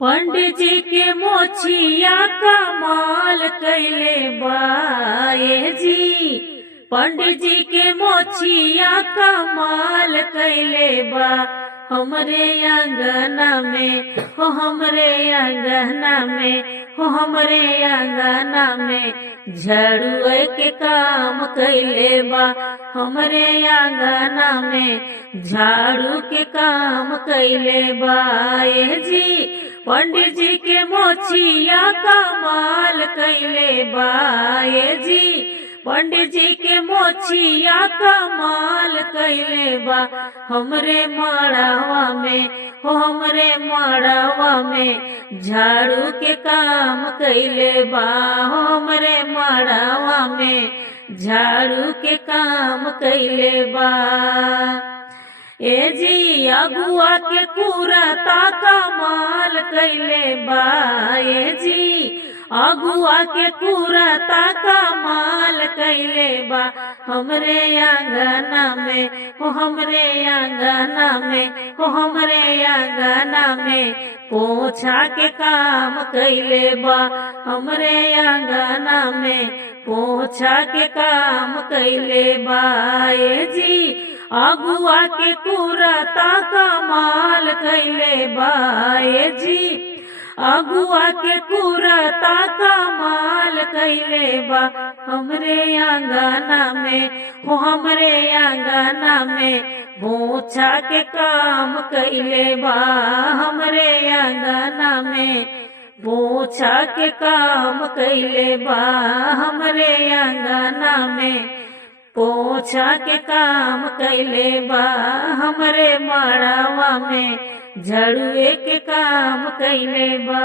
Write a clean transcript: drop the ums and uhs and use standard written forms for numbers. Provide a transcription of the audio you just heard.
पंडित जी के मोछिया कमाल कैले बाए जी। पंडित जी के मोछिया कमाल कैले बा हमरे अंगना में हो, हमरे अंगना में हो, हमरे अंगना में झाड़ू के काम कैले बा हमरे अंगना में झाड़ू के काम कैले बा ए जी। पंडित जी के मोछिया कमाल कैले बा ए जी। पंडित जी के मोछिया कमाल कैले बा हमरे मड़ावा में हो, हमरे मड़ावा में झाड़ू के काम कैले बा हो, हमरे मड़ावा में झाड़ू के काम कैले बा ए जी। अगुआ के कुरता कमाल कैले बा ए जी। अगुआ के कुरता कमाल कैले बा हमरे अंगना में हो, हमरे अंगना में हो, हमरे अंगना में पोछा के काम कैले बा हमरे अंगना में पोछा के काम कैले बा ए जी। अगुआ के कुरता कमाल कैले बा ए जी। अगुआ के कुरता कमाल कैले बा हमरे अंगना में हो, हमरे अंगना में पोछा के काम कैले बा हमरे अंगना में पोछा के काम कैले बा हमरे अंगना में पोछा के काम कैले बा हमरे मड़ावा में झाड़ुए के काम कैले बा।